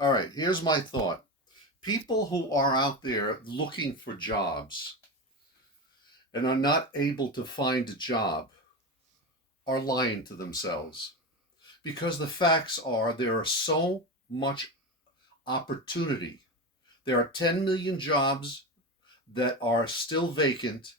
All right, here's my thought. People who are out there looking for jobs and are not able to find a job are lying to themselves because the facts are there are so much opportunity. There are 10 million jobs that are still vacant.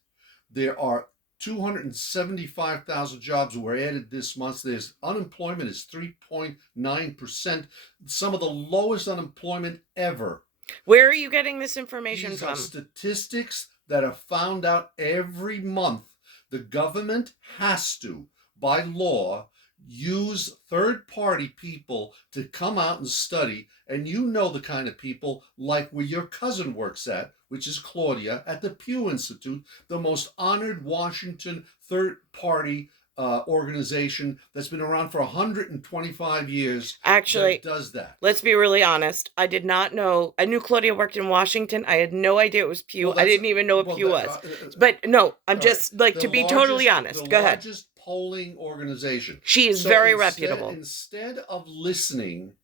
There are 275,000 jobs were added this month. There's unemployment is 3.9%, some of the lowest unemployment ever. Where are you getting this information These are from? statistics that are found out every month. The government has to, by law, use third party people to come out and study. And you know the kind of people like where your cousin works at, which is Claudia, at the Pew Institute, the most honored Washington third party organization that's been around for 125 years that Actually, does that. let's be really honest. I did not know. I knew Claudia worked in Washington. I had no idea it was Well, Pew. I that's didn't even know what well. Pew was. But no, I'm All right. just like, The to be totally largest, the honest. Go ahead. largest polling organization. She is So very instead, reputable. instead of listening,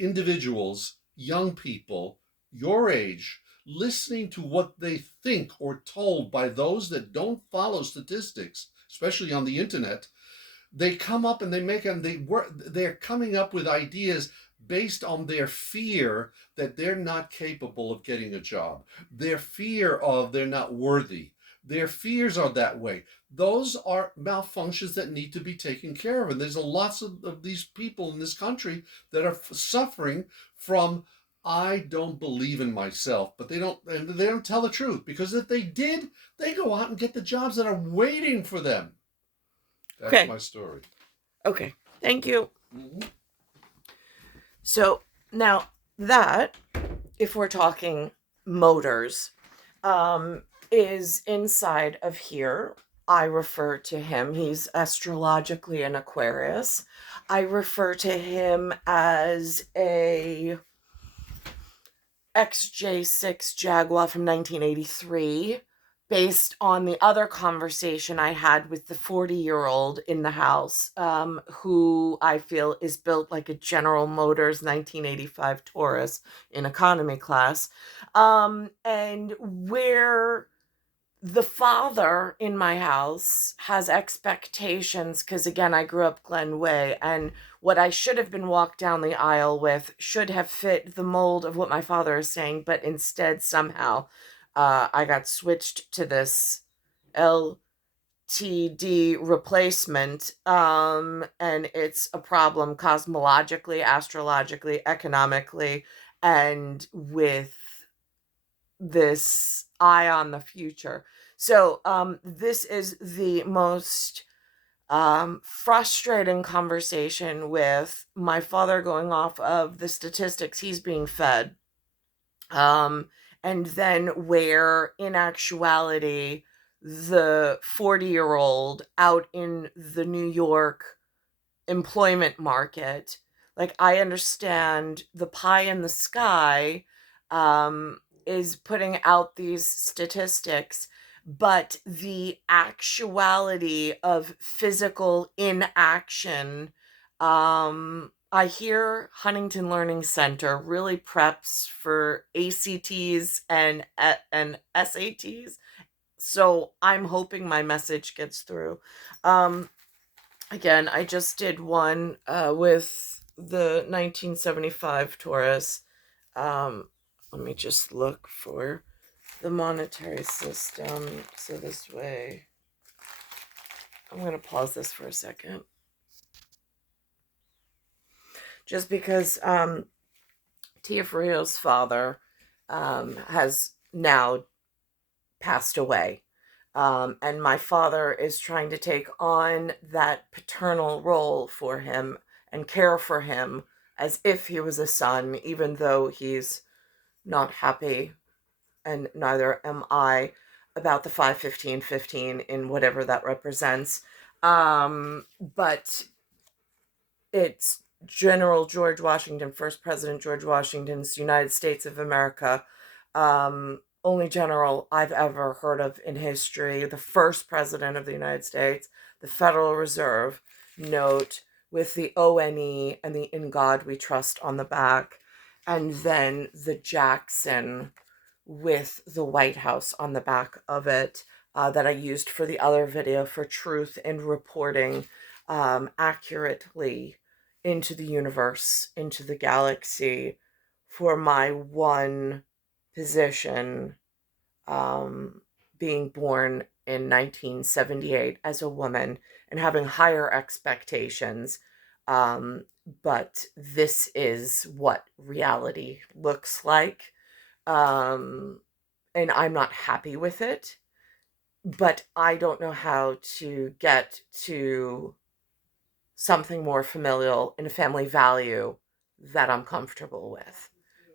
individuals, young people, your age, listening to what they think or told by those that don't follow statistics, especially on the internet, they come up and they make them. They're coming up with ideas based on their fear that they're not capable of getting a job, their fear of they're not worthy. Their fears are that way. Those are malfunctions that need to be taken care of. And there's lots of these people in this country that are suffering from I don't believe in myself, but they don't tell the truth because if they did, they go out and get the jobs that are waiting for them. That's Okay. my story. Okay. Thank you. Mm-hmm. So now that, if we're talking motors, is inside of here. I refer to him, he's astrologically an Aquarius. I refer to him as a XJ6 Jaguar from 1983, based on the other conversation I had with the 40-year-old in the house, who I feel is built like a General Motors 1985 Taurus in economy class. And where the father in my house has expectations, because again, I grew up Glen Way, and what I should have been walked down the aisle with should have fit the mold of what my father is saying, but instead somehow I got switched to this LTD replacement, and it's a problem cosmologically, astrologically, economically, and with this eye on the future. So this is the most frustrating conversation with my father going off of the statistics he's being fed. Um, and then where in actuality, the 40-year-old out in the New York employment market, like, I understand the pie in the sky is putting out these statistics, but the actuality of physical inaction, I hear Huntington Learning Center really preps for ACTs and SATs, so I'm hoping my message gets through. Again, I just did one with the 1975 Taurus. Let me just look for the monetary system. So this way, I'm going to pause this for a second. Just because Tia Furio's father has now passed away. And my father is trying to take on that paternal role for him and care for him as if he was a son, even though he's not happy, and neither am I, about the 5-15-15 in whatever that represents. But it's General George Washington, first President George Washington's United States of America. Only general I've ever heard of in history, the first president of the United States, the Federal Reserve note with the ONE and the In God We Trust on the back. and then the Jackson with the White House on the back of it, that I used for the other video for truth and reporting accurately into the universe, into the galaxy, for my one position, being born in 1978 as a woman and having higher expectations. But this is what reality looks like. Um, and I'm not happy with it, but I don't know how to get to something more familial and a family value that I'm comfortable with.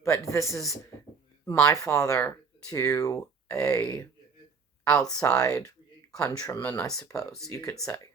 But this is my father to a outside countryman, I suppose you could say.